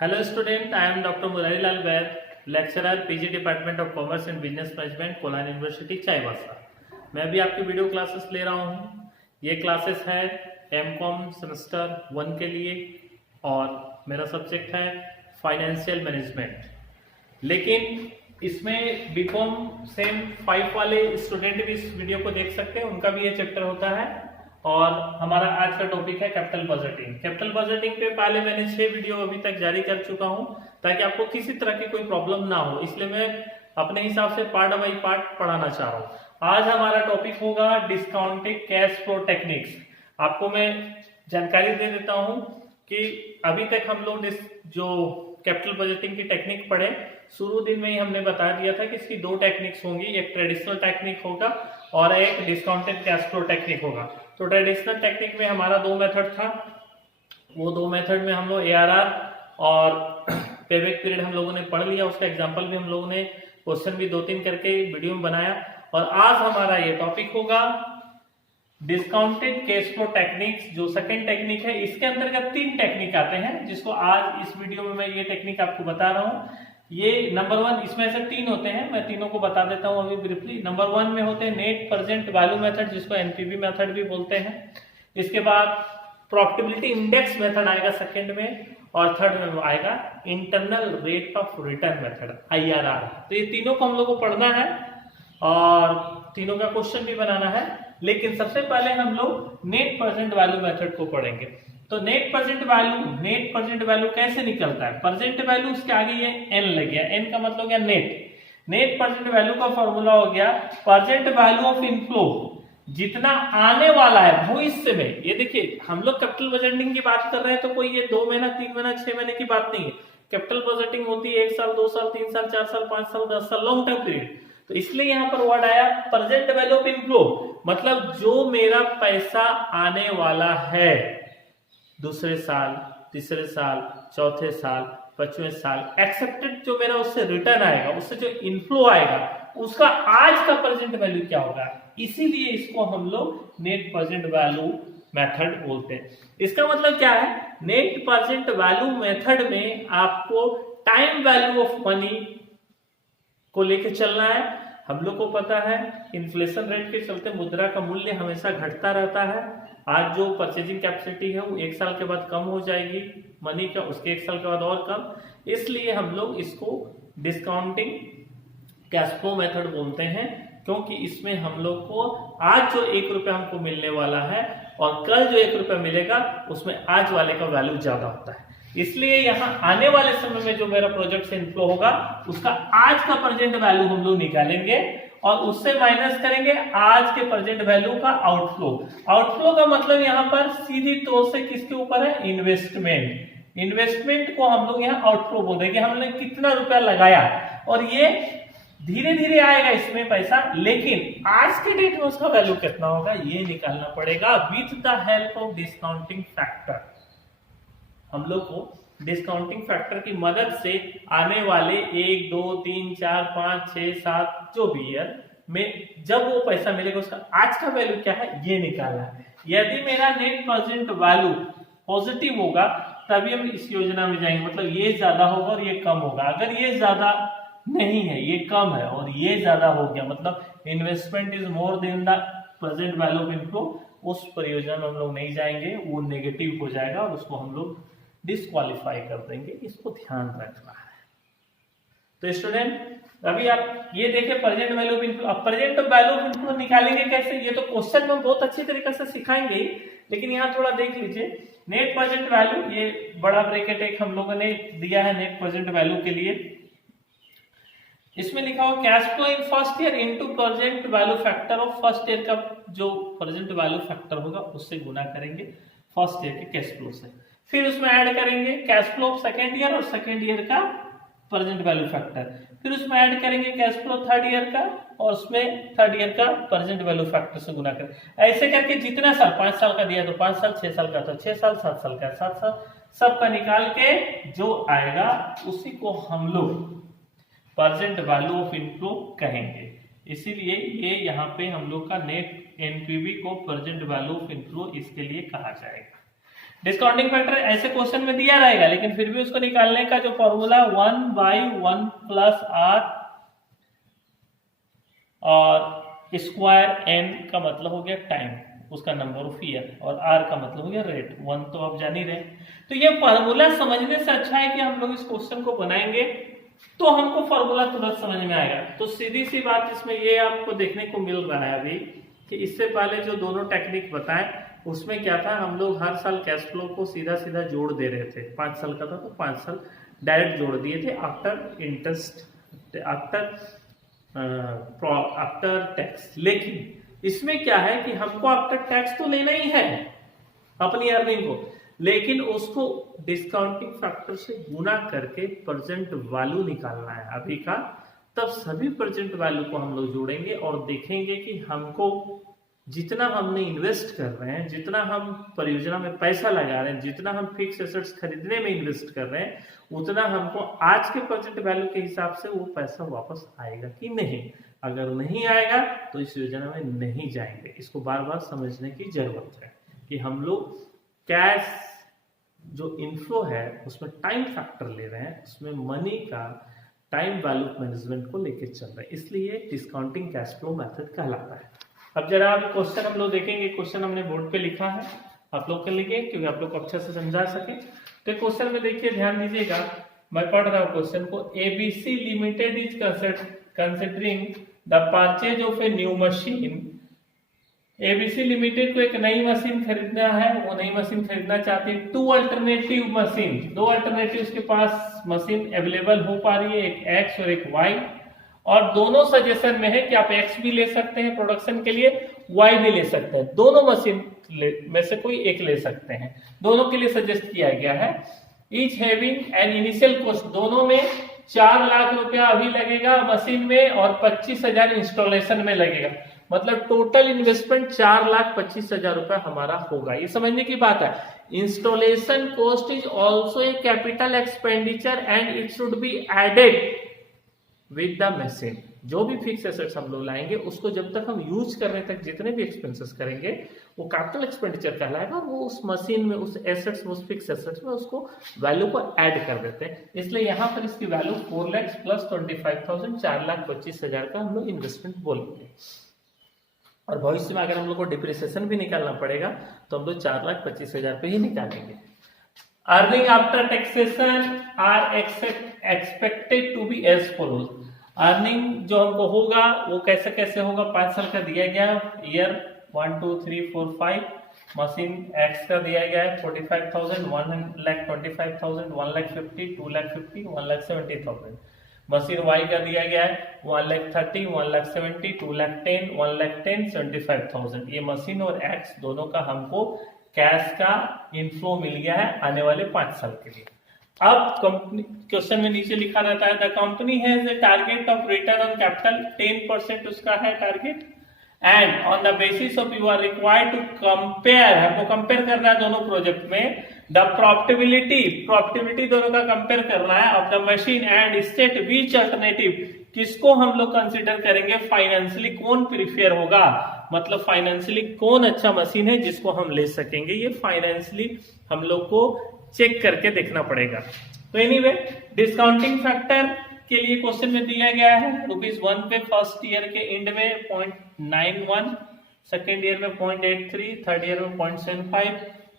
Hello student, I am Dr. Murari Lal Baid, lecturer PG Department of Commerce and Business Management, Kolhan university Chaibasa. मैं अभी आपकी video classes ले रहा हूँ। ये क्लासेस है एमकॉम सेमेस्टर 1 के लिए और मेरा सब्जेक्ट है फाइनेंशियल मैनेजमेंट। लेकिन इसमें बीकॉम सेम 5 वाले स्टूडेंट भी इस वीडियो को देख सकते हैं, उनका भी ये चैप्टर होता है। और हमारा आज का टॉपिक है कैपिटल बजटिंग। कैपिटल बजटिंग पे पहले मैंने 6 वीडियो अभी तक जारी कर चुका हूं ताकि आपको किसी तरह की कोई प्रॉब्लम ना हो, इसलिए मैं अपने हिसाब से पार्ट बाई पार्ट पढ़ाना चाह रहा हूं। आज हमारा टॉपिक होगा डिस्काउंटिंग कैश फ्लो टेक्निक्स। आपको मैं जानकारी दे देता हूं कि अभी तक हम लोग जो कैपिटल बजटिंग की टेक्निक पढ़े, शुरू दिन में ही हमने बता दिया था कि इसकी 2 टेक्निक्स होंगी, एक ट्रेडिशनल टेक्निक होगा और एक डिस्काउंटेड कैश फ्लो टेक्निक होगा। तो ट्रेडिशनल टेक्निक में हमारा 2 मेथड था, वो 2 मेथड में हम लोग ARR और पेबैक पीरियड हम लोगों ने पढ़ लिया, उसका एग्जांपल भी हम लोगों ने क्वेश्चन भी 2-3 करके वीडियो में बनाया। और आज हमारा ये टॉपिक होगा डिस्काउंटेड कैश फ्लो टेक्निक्स, जो सेकंड टेक्निक है। इसके अंतर्गत 3 टेक्निक आते हैं, जिसको आज इस वीडियो में मैं ये टेक्निक आपको बता रहा हूँ। ये नंबर 1, इसमें से 3 होते हैं, मैं तीनों को बता देता हूं अभी ब्रीफली। नंबर 1 में होते हैं नेट प्रेजेंट वैल्यू मेथड, जिसको एनपीवी मेथड भी बोलते हैं। इसके बाद प्रॉफिटेबिलिटी इंडेक्स मेथड आएगा सेकंड में, और थर्ड में आएगा internal rate of return method IRR। तो ये तीनों को हम लोग को पढ़ना है और तीनों का क्वेश्चन भी बनाना है। लेकिन सबसे पहले हम लोग नेट प्रेजेंट वैल्यू मेथड को पढ़ेंगे। तो नेट प्रेजेंट वैल्यू कैसे निकलता है? प्रेजेंट वैल्यू उसके आगे ये n लग गया, n का मतलब क्या? नेट प्रेजेंट वैल्यू का फॉर्मूला हो गया प्रेजेंट वैल्यू ऑफ इनफ्लो, जितना आने वाला है भविष्य में। ये देखिए, हम लोग कैपिटल बजटिंग की बात कर रहे हैं, तो कोई ये 2 महीना 3 महीना 6 महीने की बात नहीं है। कैपिटल बजटिंग होती है 1 साल 2 साल 3 साल 4 साल 5 साल 10 साल, लॉन्ग टर्म पीरियड। तो इसलिए यहाँ पर वर्ड आया प्रेजेंट वैल्यू ऑफ इनफ्लो, मतलब जो मेरा पैसा आने वाला है दूसरे साल, तीसरे साल, चौथे साल, 5वें साल, एक्सेप्टेड जो मेरा उससे रिटर्न आएगा, उससे जो इनफ्लो आएगा, उसका आज का प्रेजेंट वैल्यू क्या होगा। इसीलिए इसको हम लोग नेट प्रेजेंट वैल्यू मेथड बोलते हैं। इसका मतलब क्या है? नेट प्रेजेंट वैल्यू मेथड में आपको टाइम वैल्यू ऑफ मनी को लेके चलना है। हम लोग को पता है इन्फ्लेशन रेट के चलते मुद्रा का मूल्य हमेशा घटता रहता है। आज जो परचेजिंग कैपेसिटी है वो 1 साल के बाद कम हो जाएगी मनी का, उसके 1 साल के बाद और कम। इसलिए हम लोग इसको डिस्काउंटिंग कैश फ्लो मेथड बोलते हैं, क्योंकि इसमें हम लोग को आज जो 1 रुपया हमको मिलने वाला है और कल जो 1 रुपया मिलेगा, उसमें आज वाले का वैल्यू ज्यादा होता है। इसलिए यहाँ आने वाले समय में जो मेरा प्रोजेक्ट से इनफ्लो होगा, उसका आज का प्रेजेंट वैल्यू हम लोग निकालेंगे और उससे माइनस करेंगे आज के प्रेजेंट वैल्यू का आउटफ्लो। आउटफ्लो का मतलब यहाँ पर सीधी तौर से किसके ऊपर है? इन्वेस्टमेंट को हम लोग यहाँ आउटफ्लो बोल रहे हैं कि हमने कितना रुपया लगाया, और ये धीरे धीरे आएगा इसमें पैसा, लेकिन आज के डेट में उसका वैल्यू कितना होगा ये निकालना पड़ेगा with the help of discounting factor. हम लोग को डिस्काउंटिंग फैक्टर की मदद से आने वाले 1 2 3 4 5 6 7 जो भी ईयर में जब वो पैसा मिलेगा, उसका आज का वैल्यू क्या है ये निकालना है। यदि मेरा नेट प्रेजेंट वैल्यू पॉजिटिव होगा तभी हम इस योजना में जाएंगे, मतलब ये ज्यादा होगा और ये कम होगा। अगर ये ज्यादा नहीं है, ये कम है और ये ज्यादा हो गया, मतलब investment is more than the present value of inflow, उस परियोजना में हम लोग नहीं जाएंगे, वो नेगेटिव हो जाएगा और उसको हम लोग डिस्क्वालीफाई कर देंगे। इसको ध्यान रखना है। तो स्टूडेंट अभी आप ये देखें प्रेजेंट वैल्यू ऑफ इनफ्लो। अब प्रेजेंट वैल्यू ऑफ इनफ्लो निकालेंगे कैसे, ये तो क्वेश्चन में बहुत अच्छी तरीके से सिखाएंगे ही, लेकिन यहाँ थोड़ा देख लीजिए। नेट प्रेजेंट वैल्यू, ये बड़ा ब्रैकेट एक हम लोगों ने दिया है नेट प्रेजेंट वैल्यू के लिए। इसमें लिखा हुआ cash flow in first year into present value factor of first year का जो प्रेजेंट वैल्यू फैक्टर होगा उससे गुना करेंगे फर्स्ट ईयर के कैश फ्लो से। फिर उसमें ऐड करेंगे cash flow of second year और सेकेंड ईयर का प्रेजेंट वैल्यू फैक्टर। फिर उसमें ऐड करेंगे कैश फ्लो थर्ड ईयर का और उसमें थर्ड ईयर का प्रेजेंट वैल्यू फैक्टर से गुना करें। ऐसे करके जितना साल, 5 साल का दिया तो 5 साल, 6 साल का तो 6 साल, 7 साल का 7 साल, सबका निकाल के जो आएगा उसी को हम लोग प्रेजेंट वैल्यू ऑफ इनफ्लो कहेंगे। इसीलिए ये यहाँ पे हम लोग का नेट एनपीवी को प्रेजेंट वैल्यू ऑफ इनफ्लो इसके लिए कहा जाएगा। डिस्काउंटिंग फैक्टर ऐसे क्वेश्चन में दिया रहेगा, लेकिन फिर भी उसको निकालने का जो फॉर्मूला 1/1 प्लस आर और स्क्वायर एन का मतलब हो गया टाइम, उसका नंबर ऑफ ईयर, और आर का मतलब हो गया रेट। 1 तो आप जान ही रहे। तो ये फॉर्मूला समझने से अच्छा है कि हम लोग इस क्वेश्चन को बनाएंगे तो हमको फॉर्मूला तुरंत समझ में आएगा। तो सीधी सी बात इसमें ये आपको देखने को मिल रहा है अभी कि इससे पहले जो दोनों टेक्निक बताएं उसमें क्या था, हम लोग हर साल कैश फ्लो को सीधा सीधा जोड़ दे रहे थे। 5 साल का था तो 5 साल डायरेक्ट जोड़ दिए थे आफ्टर इंटरेस्ट, आफ्टर टैक्स। लेकिन इसमें क्या है कि हमको आफ्टर टैक्स तो लेना ही है अपनी अर्निंग को, लेकिन उसको डिस्काउंटिंग फैक्टर से गुना करके प्रेजेंट वैल्यू निकालना है अभी का। तब सभी प्रेजेंट वैल्यू को हम लोग जोड़ेंगे और देखेंगे कि हमको जितना हमने इन्वेस्ट कर रहे हैं, जितना हम परियोजना में पैसा लगा रहे हैं, जितना हम फिक्स एसेट्स खरीदने में इन्वेस्ट कर रहे हैं, उतना हमको आज के प्रेजेंट वैल्यू के हिसाब से वो पैसा वापस आएगा कि नहीं। अगर नहीं आएगा तो इस योजना में नहीं जाएंगे। इसको बार बार समझने की जरूरत है कि हम लोग कैश जो इनफ्लो है उसमें टाइम फैक्टर ले रहे हैं, उसमें मनी का टाइम वैल्यू मैनेजमेंट को लेके चल रहे हैं, इसलिए डिस्काउंटिंग कैश फ्लो मेथड कहलाता है। अब जरा आप क्वेश्चन हम लोग देखेंगे। क्वेश्चन हमने बोर्ड पे लिखा है, आप लोग कर लीजिए क्योंकि आप लोग को अच्छे से समझा सके। तो क्वेश्चन में देखिए, ध्यान दीजिएगा, मैं पढ़ रहा हूँ क्वेश्चन को। ABC limited is considering the purchase of a new machine. ABC limited को एक नई मशीन खरीदना है, वो नई मशीन खरीदना चाहते हैं। 2 अल्टरनेटिव मशीन, 2 अल्टरनेटिव उसके पास मशीन अवेलेबल हो पा रही है, एक एक्स और एक वाई, और दोनों सजेशन में है कि आप एक्स भी ले सकते हैं प्रोडक्शन के लिए, वाई भी ले सकते हैं, दोनों मशीन में से कोई एक ले सकते हैं, दोनों के लिए सजेस्ट किया गया है। Each having an initial cost, दोनों में 4 लाख रुपया अभी लगेगा मशीन में और 25,000 इंस्टॉलेशन में लगेगा, मतलब टोटल इन्वेस्टमेंट 4,25,000 रुपया हमारा होगा। ये समझने की बात है। Installation cost is also a capital expenditure and it should be added with the machine. जो भी फिक्स एसेट्स हम लोग लाएंगे उसको जब तक हम यूज करने तक जितने भी एक्सपेंसेस करेंगे वो कैपिटल एक्सपेंडिचर कहलाएगा, और वो उस मशीन में, उस एसेट्स में, उस फिक्स एसेट्स में उसको वैल्यू को ऐड कर देते हैं। इसलिए यहाँ पर इसकी वैल्यू 4 लाख प्लस 25,000, 4,25,000 का हम लोग इन्वेस्टमेंट बोलेंगे। और भविष्य में अगर हम लोग को डिप्रिसिएशन भी निकालना पड़ेगा तो हम लोग 4,25,000 पे ही निकालेंगे। Earning after taxation are expected to be as follows. Earning जो हमको होगा वो कैसे कैसे होगा, 5 साल का दिया गया, ईयर 1 2 3 4 5, मशीन एक्स का दिया गया है 45,000, 1,25,000, 1,50,000, 2,50,000, 1,70,000। मशीन वाई का दिया गया है 1,30,000, 1,70,000, 2,10,000, 1,10,000, 75,000। ये मशीन और एक्स दोनों का हमको कैश का इनफ्लो मिल गया है आने वाले 5 साल के लिए। अब कंपनी, क्वेश्चन में नीचे लिखा रहता है the company has a target of return on capital, 10% उसका है target, and on the basis of you are required to compare, हमको कंपेयर करना है दोनों प्रोजेक्ट में, द प्रॉफिटेबिलिटी दोनों का कंपेयर करना है of the machine and state which alternative, किसको हम लोग कंसिडर करेंगे, फाइनेंशियली कौन प्रीफेयर होगा, मतलब फाइनेंशियली कौन अच्छा मशीन है जिसको हम ले सकेंगे। ये फाइनेंशियली हम लोग को चेक करके देखना पड़ेगा। तो एनीवे, डिस्काउंटिंग फैक्टर के लिए क्वेश्चन में दिया गया है ₹1 पे फर्स्ट ईयर के एंड में 0.91, सेकेंड ईयर में 0.83, थर्ड ईयर में 0.75,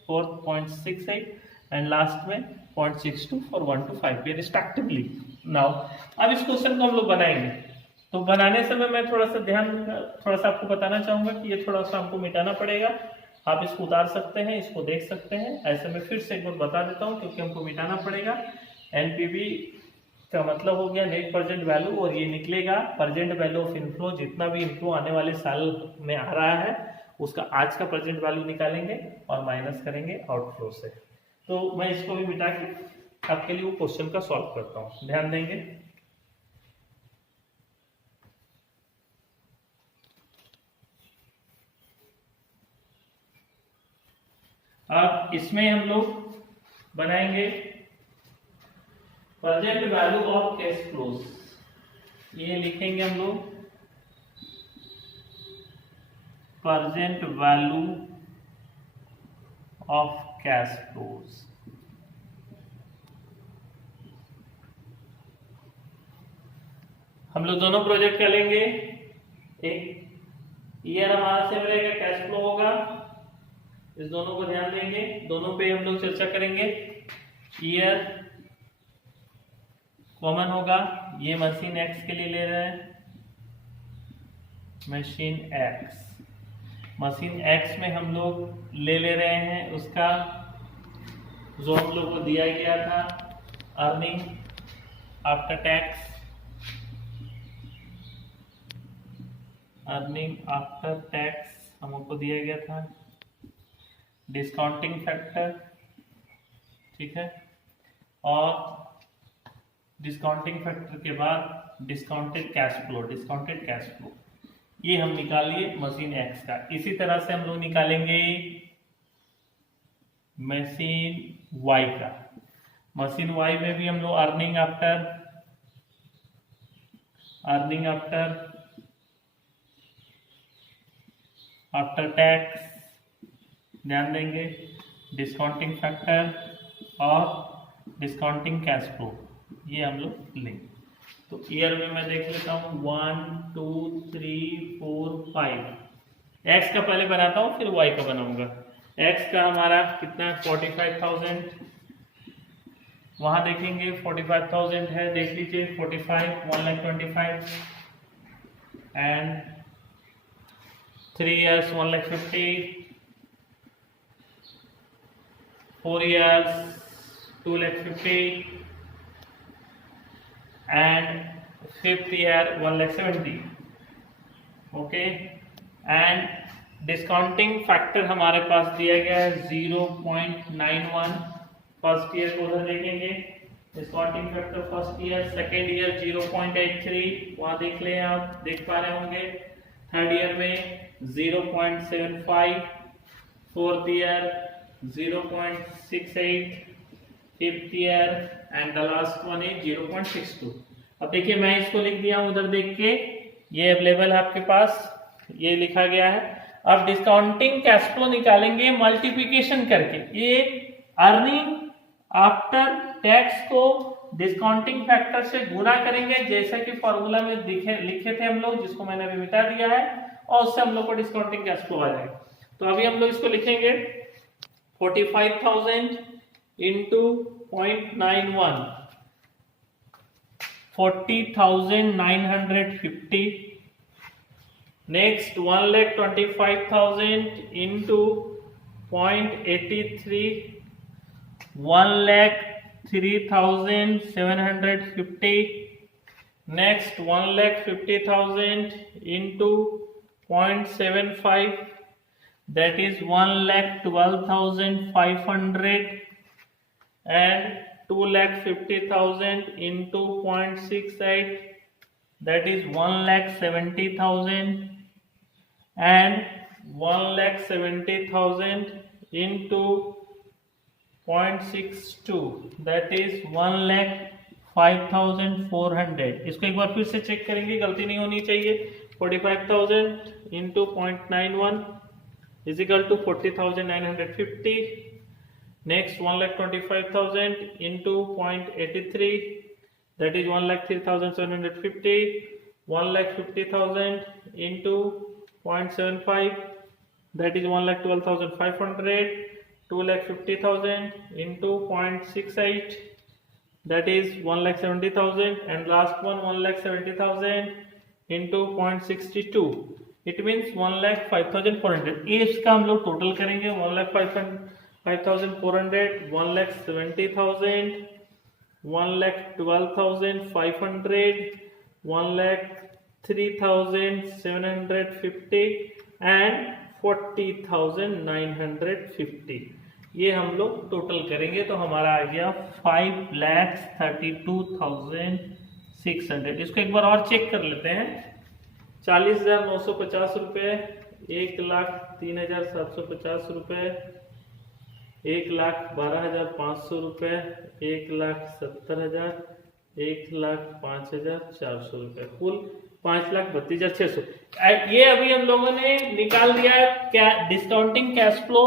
फोर्थ 0.68 एंड लास्ट में 0.62 for 1 to 5 year respectively. Now अब इस क्वेश्चन को हम लोग बनाएंगे, तो बनाने समय मैं थोड़ा सा आपको बताना चाहूंगा कि ये थोड़ा सा हमको मिटाना पड़ेगा। आप इसको उतार सकते हैं, इसको देख सकते हैं। ऐसे में फिर से एक बार बता देता हूं क्योंकि हमको मिटाना पड़ेगा। एनपीवी का मतलब हो गया नेट प्रेजेंट वैल्यू, और ये निकलेगा प्रेजेंट वैल्यू ऑफ इनफ्लो, जितना भी इनफ्लो आने वाले साल में आ रहा है उसका आज का प्रेजेंट वैल्यू निकालेंगे और माइनस करेंगे आउटफ्लो से। तो मैं इसको भी मिटा के आपके लिए वो क्वेश्चन का सॉल्व करता हूँ, ध्यान देंगे। अब इसमें हम लोग बनाएंगे present value of cash flows, ये लिखेंगे हम लोग present value of cash flows. हम लोग दोनों प्रोजेक्ट क्या लेंगे, एक ईयर हमारा सेम रहेगा, कैश फ्लो होगा, इस दोनों को ध्यान देंगे, दोनों पे हम लोग चर्चा करेंगे। ईयर कॉमन होगा, ये मशीन एक्स के लिए ले रहे हैं, मशीन एक्स, मशीन एक्स में हम लोग ले रहे हैं उसका जो हम लोग को दिया गया था, earning after tax, earning after tax हमको दिया गया था, डिस्काउंटिंग फैक्टर, ठीक है, और डिस्काउंटिंग फैक्टर के बाद discounted cash flow, discounted cash flow ये हम निकाल लिए मशीन एक्स का। इसी तरह से हम लोग निकालेंगे मशीन वाई का। मशीन वाई में भी हम लोग अर्निंग आफ्टर टैक्स ध्यान देंगे, डिस्काउंटिंग फैक्टर और डिस्काउंटिंग कैश फ्लो ये हम लोग लेंगे। तो ईयर में मैं देख लेता हूँ 1 2 3 4 5। एक्स का पहले बनाता हूँ फिर वाई का बनाऊंगा। एक्स का हमारा कितना है 45,000, वहां देखेंगे 45,000 है, देख लीजिए 45 1,25,000 and 3 years 1,50,000, 4 years 2,50,000 and 5th year 1,70,000। Okay, and discounting factor हमारे पास दिया गया है 0.91। फर्स्ट ईयर को उधर देखेंगे, discounting factor first year, second year 0.83 वहां देख लें, आप देख पा रहे होंगे। थर्ड ईयर में 0.75, fourth year 0.68, fifth year and the last one is 0.62। अब देखिए मैं इसको लिख दिया हूं उधर देख के, ये अवेलेबल है आपके पास, ये लिखा गया है। अब डिस्काउंटिंग कैश फ्लो निकालेंगे मल्टीप्लिकेशन करके, ये अर्निंग आफ्टर टैक्स को डिस्काउंटिंग फैक्टर से गुना करेंगे, जैसा कि फॉर्मूला में लिखे थे हम लोग, जिसको मैंने अभी मिटा दिया है, और उससे हम लोग को डिस्काउंटिंग कैश फ्लो आ जाएगा। तो अभी हम लोग इसको लिखेंगे 45,000 into 0.91, 40,950। Next 1,25,000 into 0.83, 1,03,750। Next 1,50,000 into 0.75, that is 1,12,500, and 2,50,000 into 0.68, that is 1,70,000, and 1,70,000 into 0.62, that is 1,05,400। इसको एक बार फिर से चेक करेंगे, गलती नहीं होनी चाहिए। 45,000 into 0.91 is equal to 40,950। Next 1,25,000 into 0.83, that is 1,03,750, 1,50,000 into 0.75, that is 1,12,500, 2,50,000 into 0.68, that is 1,70,000, and last one 1,70,000 into 0.62, it means 1,05,400। इसका हम लोग टोटल करेंगे 1,05,400, 1,70,000, 1,12,500, 1,03,750 एंड 40,950। ये हम लोग टोटल करेंगे तो हमारा आ गया 5,32,600। इसको एक बार और चेक कर लेते हैं। 40,950 रुपये, 1,03,750 रुपये, 1,12,500 रुपये, 1,70,000, 1,05,400 रुपये, कुल 5,32,600। ये अभी हम लोगों ने निकाल दिया है क्या डिस्काउंटिंग कैश फ्लो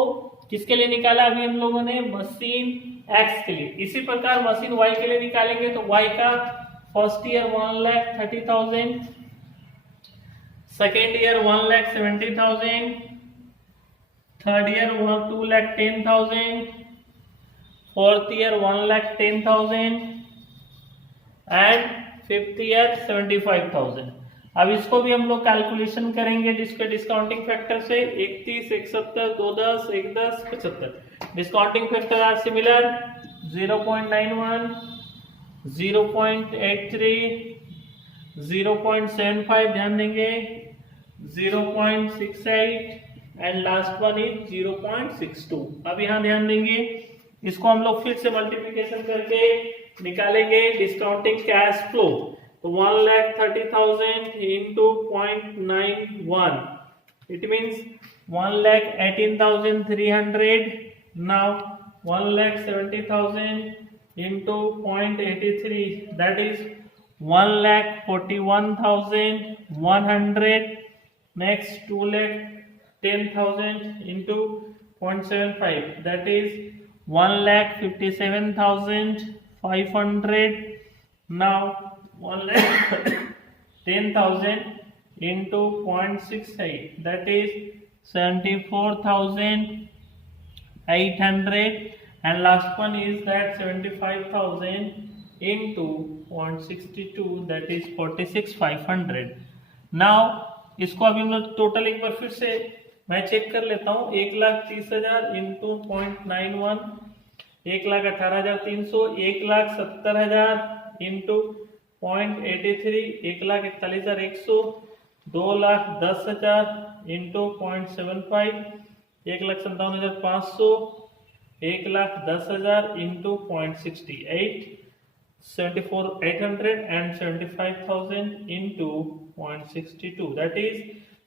किसके लिए निकाला अभी हम लोगों ने? मशीन एक्स के लिए। इसी प्रकार मशीन वाई के लिए निकालेंगे तो वाई का first year 1,30,000, second year 1,70,000, third year 2,10,000, fourth year 1,10,000 and fifth year 75,000। अब इसको भी हम लोग कैलकुलेशन करेंगे जिसके डिस्काउंटिंग फैक्टर से 31, 71, 2 10, 1 10, 75। डिस्काउंटिंग फैक्टर आर सिमिलर 0.91, 0.83, 0.75 ध्यान देंगे, 0.68 एंड लास्ट वन इज 0.62। अब यहाँ ध्यान देंगे, इसको हम लोग फिर से मल्टीप्लीकेशन करके निकालेंगे डिस्काउंटिंग कैश फ्लो। तो 1,30,000 into 0.91, it means 1,18,300. Now 1,70,000 into 0.83, that is 1,41,100. Next 2,10,000 into 0.75, that is 1,57,500. Now 1,10,000 into 0.68, that is 74,800, and last one is that 75,000 into 0.62, that is 46,500. Now इसको अभी हम लोग टोटल एक बार फिर से मैं चेक कर लेता हूँ। 1,30,000 into 0.91, 1,18,300, 1,70,000 into 0.83, 1,41,100, 2,10,000 into 0.75, 1,57,500, 1,10,000 into 0.68, 74,800 and 75,000 into 0.62, that is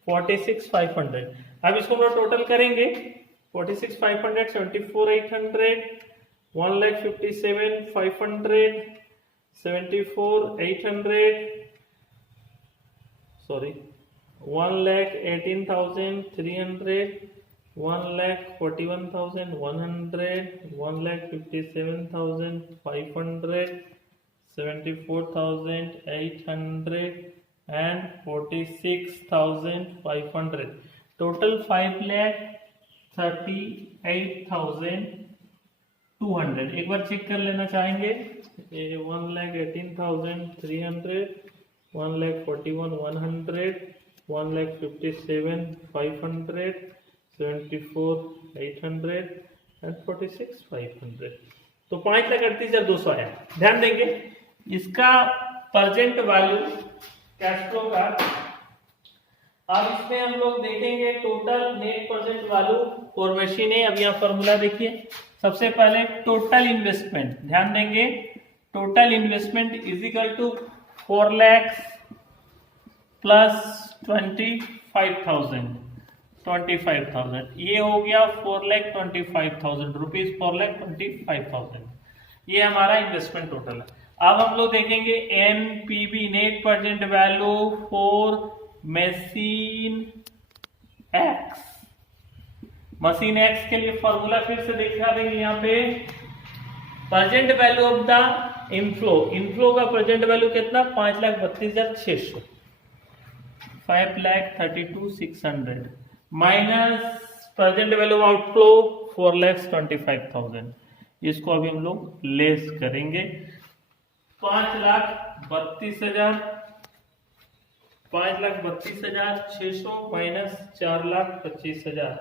46,500। अब इसको हम लोग टोटल करेंगे 46,500, 74,800, 1,57,500, 74,800, sorry, 1,18,300, 1,41,100, 1,57,500, 74,800 and 46,500, total 5,38,200। एक बार चेक कर लेना चाहेंगे, 1,18,300, 1,41,100, 1,57,500, 74,800 and 46,500। तो 5,38,200 आया। ध्यान देंगे इसका प्रेजेंट वैल्यू कैश फ्लो का। अब इसमें हम लोग देखेंगे total net present value for machine है। अब यहाँ फॉर्मूला देखिए, सबसे पहले टोटल इन्वेस्टमेंट ध्यान देंगे, total investment is equal to 4 lakh plus 25,000, ये हो गया 4,25,000 रुपीज, 4,25,000 ये हमारा इन्वेस्टमेंट टोटल है। अब हम लोग देखेंगे NPV net present value for machine x. Machine x के लिए फॉर्मूला फिर से दिखा देंगे यहाँ पे, present value of the inflow, inflow का प्रेजेंट वैल्यू कितना? 5,32,600, 5,32,600 माइनस प्रेजेंट वैल्यू आउटफ्लो 4,25,000। इसको अभी हम लोग लेस करेंगे 5,32,600 माइनस 4,25,000,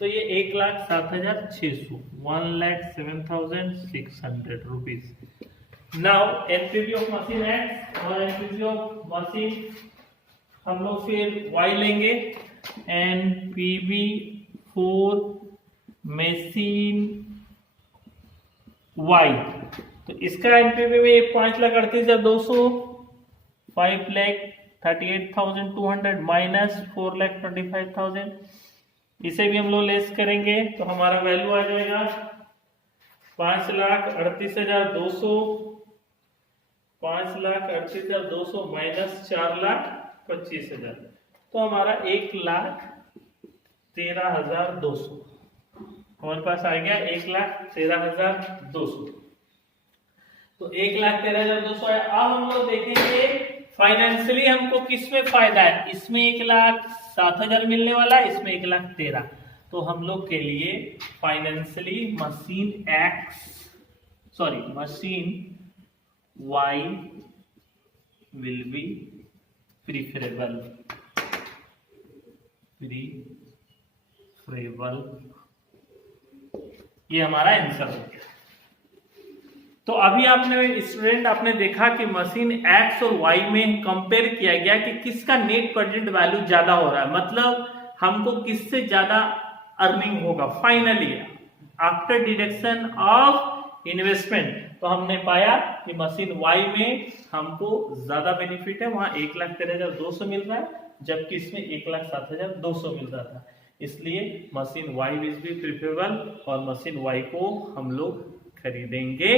तो ये 1,07,600, 1,07,600 rupees. Now NPV of machine x और एनपीवी ऑफ मशीन हम लोग फिर वाई लेंगे। एनपीवी फॉर मशीन वाई, तो इसका एनपीवी में 5,38,200, 5,38,200 माइनस 4,25,000, इसे भी हम लोग लेस करेंगे तो हमारा वैल्यू आ जाएगा 5,38,200, 5,38,200 माइनस 4,25,000, तो हमारा 1,13,200। हमारे पास आ गया 1,13,200। तो 1,13,200 है। अब हम लोग देखेंगे फाइनेंशियली हमको किस में फायदा है। इसमें 1,07,000 मिलने वाला है, इसमें 1,13,000। तो हम लोग के लिए financially machine Y will be preferable। ये हमारा आंसर हो गया। तो अभी आपने देखा कि मशीन X और Y में कंपेयर किया गया कि किसका नेट प्रेजेंट वैल्यू ज्यादा हो रहा है, मतलब हमको किससे ज्यादा अर्निंग होगा finally after deduction of investment. तो हमने पाया कि मशीन Y में हमको ज्यादा बेनिफिट है, वहां 1,13,200 मिल रहा है, जबकि इसमें 1,07,200 मिल रहा था। इसलिए मशीन Y इज भी प्रिफरेबल और मशीन Y को हम लोग खरीदेंगे।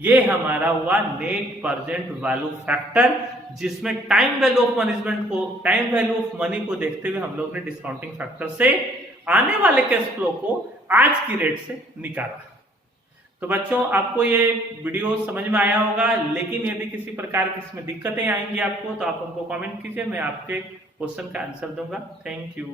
ये हमारा हुआ नेट प्रेजेंट वैल्यू फैक्टर, जिसमें टाइम वैल्यू ऑफ मनी को देखते हुए हम लोग ने डिस्काउंटिंग फैक्टर से आने वाले कैश फ्लो को आज की रेट से निकाला। तो बच्चों आपको ये वीडियो समझ में आया होगा, लेकिन यदि किसी प्रकार की इसमें दिक्कतें आएंगी आपको तो आप हमको कमेंट कीजिए, मैं आपके क्वेश्चन का आंसर दूंगा। Thank you.